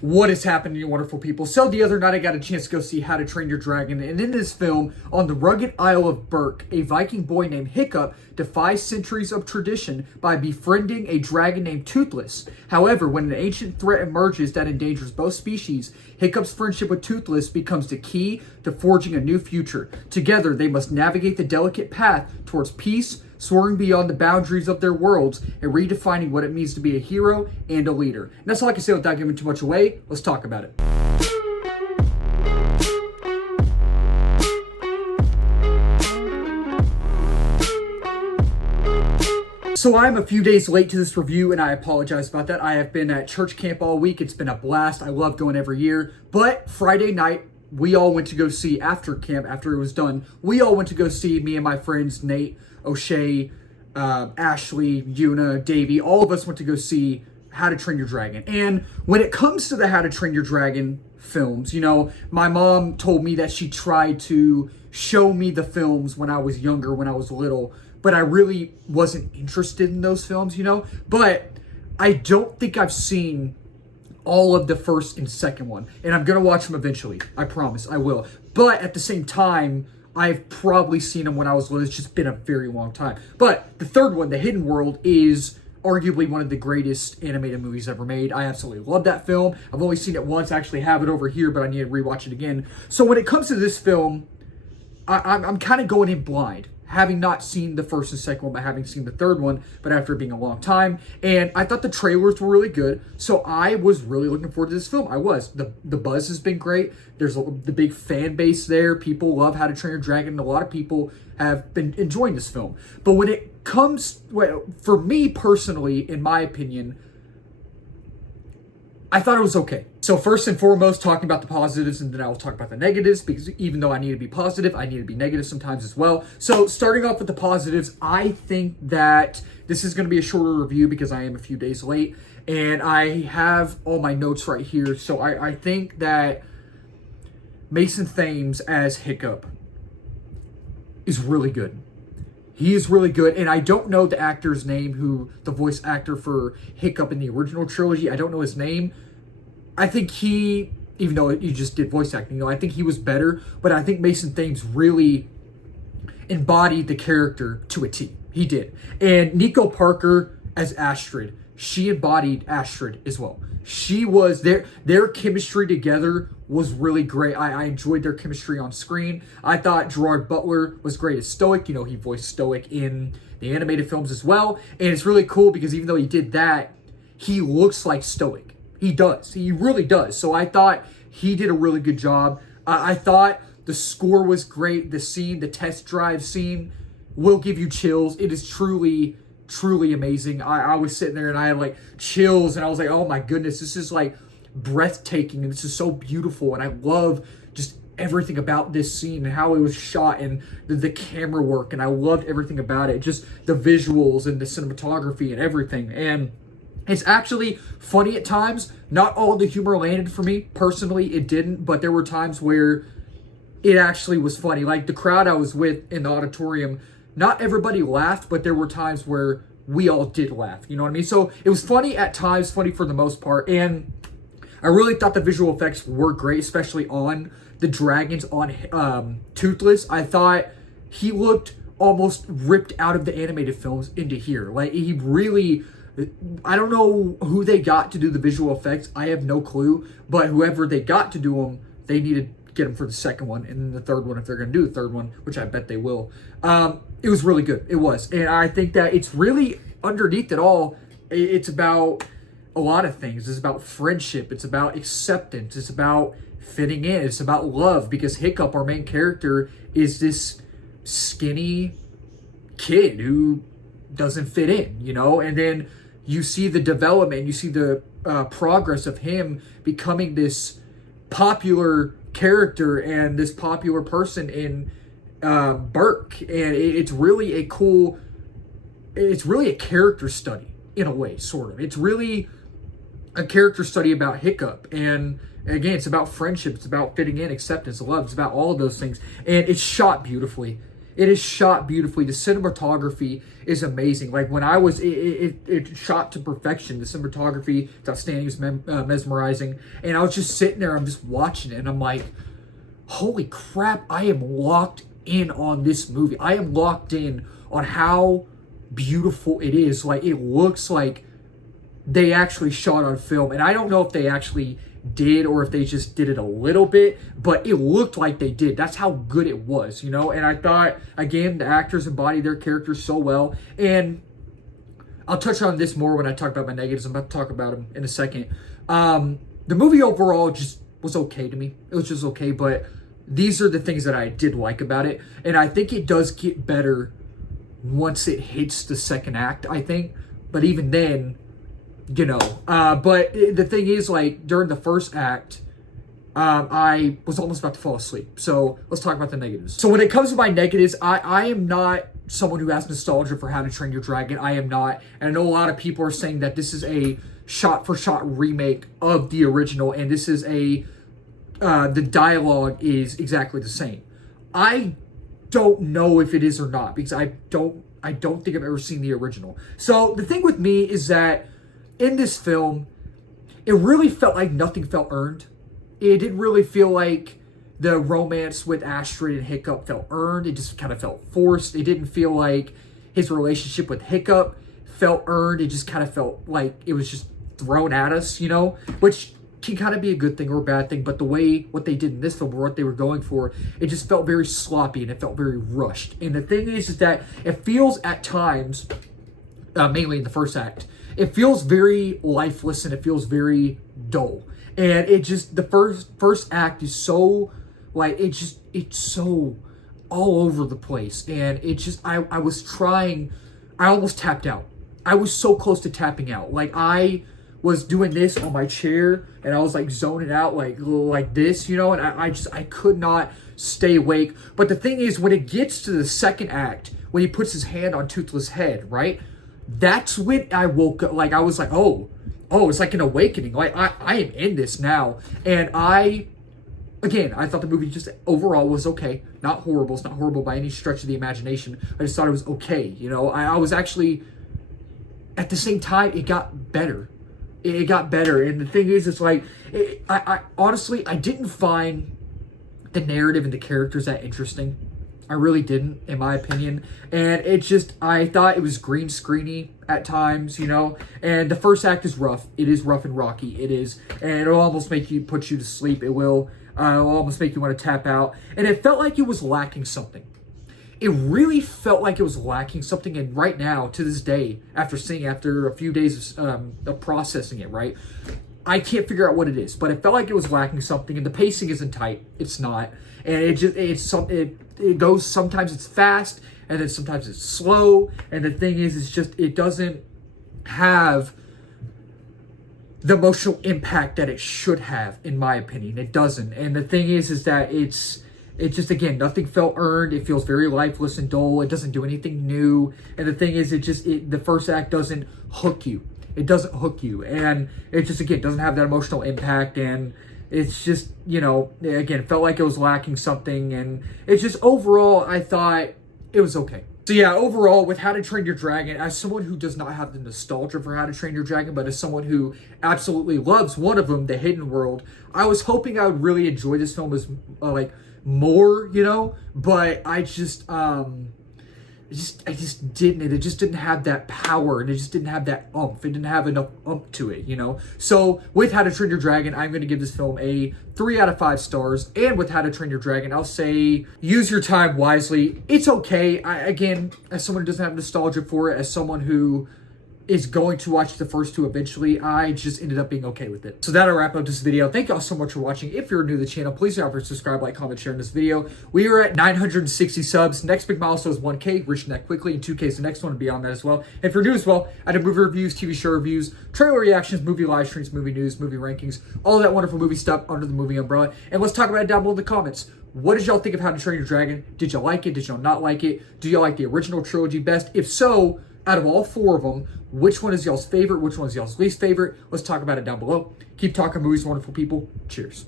What is happening, you wonderful people? So the other night I got a chance to go see How to Train Your Dragon, and in this film, on the rugged Isle of Berk, a Viking boy named Hiccup defies centuries of tradition by befriending a dragon named Toothless. However, when an ancient threat emerges that endangers both species, Hiccup's friendship with Toothless becomes the key to forging a new future. Together, they must navigate the delicate path towards peace, soaring beyond the boundaries of their worlds and redefining what it means to be a hero and a leader. And that's all I can say without giving too much away. Let's talk about it. So I'm a few days late to this review, and I apologize about that. I have been at church camp all week. It's been a blast. I love going every year. But Friday night, we all went to go see, after camp, after it was done, we all went to go see, me and my friends, Nate, O'Shea, Ashley, Yuna, Davey, all of us went to go see How to Train Your Dragon. And when it comes to the How to Train Your Dragon films, you know, my mom told me that she tried to show me the films when I was younger, when I was little, but I really wasn't interested in those films, you know? But I don't think I've seen all of the first and second one, and I'm gonna watch them eventually. I promise, I will. But at the same time, I've probably seen them when I was little. It's just been a very long time. But the third one, The Hidden World, is arguably one of the greatest animated movies ever made. I absolutely love that film. I've only seen it once. I actually have it over here, but I need to rewatch it again. So when it comes to this film, I'm kind of going in blind, having not seen the first and second one, but having seen the third one, but after it being a long time. And I thought the trailers were really good, so I was really looking forward to this film. I was. The buzz has been great. There's the big fan base there. People love How to Train Your Dragon, and a lot of people have been enjoying this film. But when it comes, well, for me personally, in my opinion, I thought it was okay. So first and foremost, talking about the positives, and then I will talk about the negatives, because even though I need to be positive, I need to be negative sometimes as well. So starting off with the positives, I think that this is going to be a shorter review because I am a few days late, and I have all my notes right here. So I think that Mason Thames as Hiccup is really good. He is really good, and I don't know the actor's name, who the voice actor for Hiccup in the original trilogy. I don't know his name. I think he, even though he just did voice acting, you know, I think he was better, but I think Mason Thames really embodied the character to a T. He did. And Nico Parker as Astrid, she embodied Astrid as well. She was, their chemistry together was really great. I enjoyed their chemistry on screen. I thought Gerard Butler was great as Stoic. You know, he voiced Stoic in the animated films as well. And it's really cool because even though he did that, he looks like Stoic. He does. He really does. So I thought he did a really good job. I thought the score was great. The scene, the test drive scene, will give you chills. It is truly amazing. I was sitting there and I had like chills, and I was like, oh my goodness, this is like breathtaking, and this is so beautiful, and I love just everything about this scene and how it was shot, and the camera work, and I loved everything about it, just the visuals and the cinematography and everything. And it's actually funny at times. Not all the humor landed for me. Personally, it didn't, but there were times where it actually was funny. Like the crowd I was with in the auditorium, not everybody laughed, but there were times where we all did laugh. You know what I mean? So it was funny at times, funny for the most part. And I really thought the visual effects were great, especially on the dragons, on Toothless. I thought he looked almost ripped out of the animated films into here. Like, he really, I don't know who they got to do the visual effects. I have no clue. But whoever they got to do them, they needed to get them for the second one, and then the third one, if they're going to do the third one, which I bet they will. It was really good. It was. And I think that it's really, underneath it all, it's about a lot of things. It's about friendship. It's about acceptance. It's about fitting in. It's about love, because Hiccup, our main character, is this skinny kid who doesn't fit in, you know? And then you see the development, you see the progress of him becoming this popular character and this popular person in Berk. And it's really a cool, it's really a character study in a way, sort of. It's really a character study about Hiccup. And again, it's about friendship. It's about fitting in, acceptance, love. It's about all of those things. And it's shot beautifully. It is shot beautifully. The cinematography is amazing. Like when I was, it shot to perfection. The cinematography, it's outstanding, it's mesmerizing. And I was just sitting there, I'm just watching it, and I'm like, holy crap, I am locked in on this movie. I am locked in on how beautiful it is. Like, it looks like they actually shot on film. And I don't know if they actually did or if they just did it a little bit, but it looked like they did. That's how good it was, you know? And I thought, again, the actors embodied their characters so well. And I'll touch on this more when I talk about my negatives. I'm about to talk about them in a second. The movie overall just was okay to me. It was just okay, but these are the things that I did like about it. And I think it does get better once it hits the second act, I think. But even then, you know, but the thing is, like, during the first act, I was almost about to fall asleep. So let's talk about the negatives. So when it comes to my negatives, I am not someone who has nostalgia for How to Train Your Dragon. I am not. And I know a lot of people are saying that this is a shot-for-shot remake of the original, and this is a, the dialogue is exactly the same. I don't know if it is or not, because I don't think I've ever seen the original. So the thing with me is that in this film, it really felt like nothing felt earned. It didn't really feel like the romance with Astrid and Hiccup felt earned. It just kind of felt forced. It didn't feel like his relationship with Hiccup felt earned. It just kind of felt like it was just thrown at us, you know, which can kind of be a good thing or a bad thing. But the way what they did in this film or what they were going for, it just felt very sloppy and it felt very rushed. And the thing is that it feels at times, mainly in the first act, it feels very lifeless and it feels very dull. And it just, the first act is so, like, it's so all over the place. And it just, I was trying, I almost tapped out. I was so close to tapping out. Like, I was doing this on my chair and I was like zoning out like this, you know, and I could not stay awake. But the thing is, when it gets to the second act, when he puts his hand on Toothless' head, right? That's when I woke up. Like, I was like, oh, it's like an awakening. Like, I am in this now. And I thought the movie just overall was okay. Not horrible. It's not horrible by any stretch of the imagination. I just thought it was okay. You know, I was actually, at the same time, it got better. It got better. And the thing is, it's like, I honestly, I didn't find the narrative and the characters that interesting. I really didn't, in my opinion. And it just, I thought it was green screeny at times, you know. And the first act is rough. It is rough and rocky. It is. And it'll almost put you to sleep. It will. It'll almost make you want to tap out. And it felt like it was lacking something. It really felt like it was lacking something. And right now, to this day, after a few days of processing it, right, I can't figure out what it is. But it felt like it was lacking something. And the pacing isn't tight. It's not. And it goes, sometimes it's fast, and then sometimes it's slow. And the thing is, it's just, it doesn't have the emotional impact that it should have, in my opinion. It doesn't. And the thing is that it's just, again, nothing felt earned. It feels very lifeless and dull. It doesn't do anything new. And the thing is, the first act doesn't hook you. It doesn't hook you. And it just, again, doesn't have that emotional impact. And it's just, you know, again, felt like it was lacking something. And it's just, overall, I thought it was okay. So yeah, overall, with How to Train Your Dragon, as someone who does not have the nostalgia for How to Train Your Dragon, but as someone who absolutely loves one of them, The Hidden World, I was hoping I would really enjoy this film as, more, you know? But I just didn't. It just didn't have that power, and it just didn't have that oomph. It didn't have enough oomph to it, you know? So with How to Train Your Dragon, I'm going to give this film a 3 out of 5 stars. And with How to Train Your Dragon, I'll say use your time wisely. It's okay. Again, as someone who doesn't have nostalgia for it, as someone who is going to watch the first two eventually, I just ended up being okay with it. So that'll wrap up this video. Thank y'all so much for watching. If you're new to the channel, please don't forget to subscribe, like, comment, share in this video. We are at 960 subs. Next big milestone is 1K. Reaching that quickly, and 2K is the next one, and beyond that as well. And if you're new as well, I do movie reviews, TV show reviews, trailer reactions, movie live streams, movie news, movie rankings, all of that wonderful movie stuff under the movie umbrella. And let's talk about it down below in the comments. What did y'all think of How to Train Your Dragon? Did y'all like it? Did y'all not like it? Do y'all like the original trilogy best? If so, out of all 4 of them, which one is y'all's favorite? Which one is y'all's least favorite? Let's talk about it down below. Keep talking movies, wonderful people. Cheers.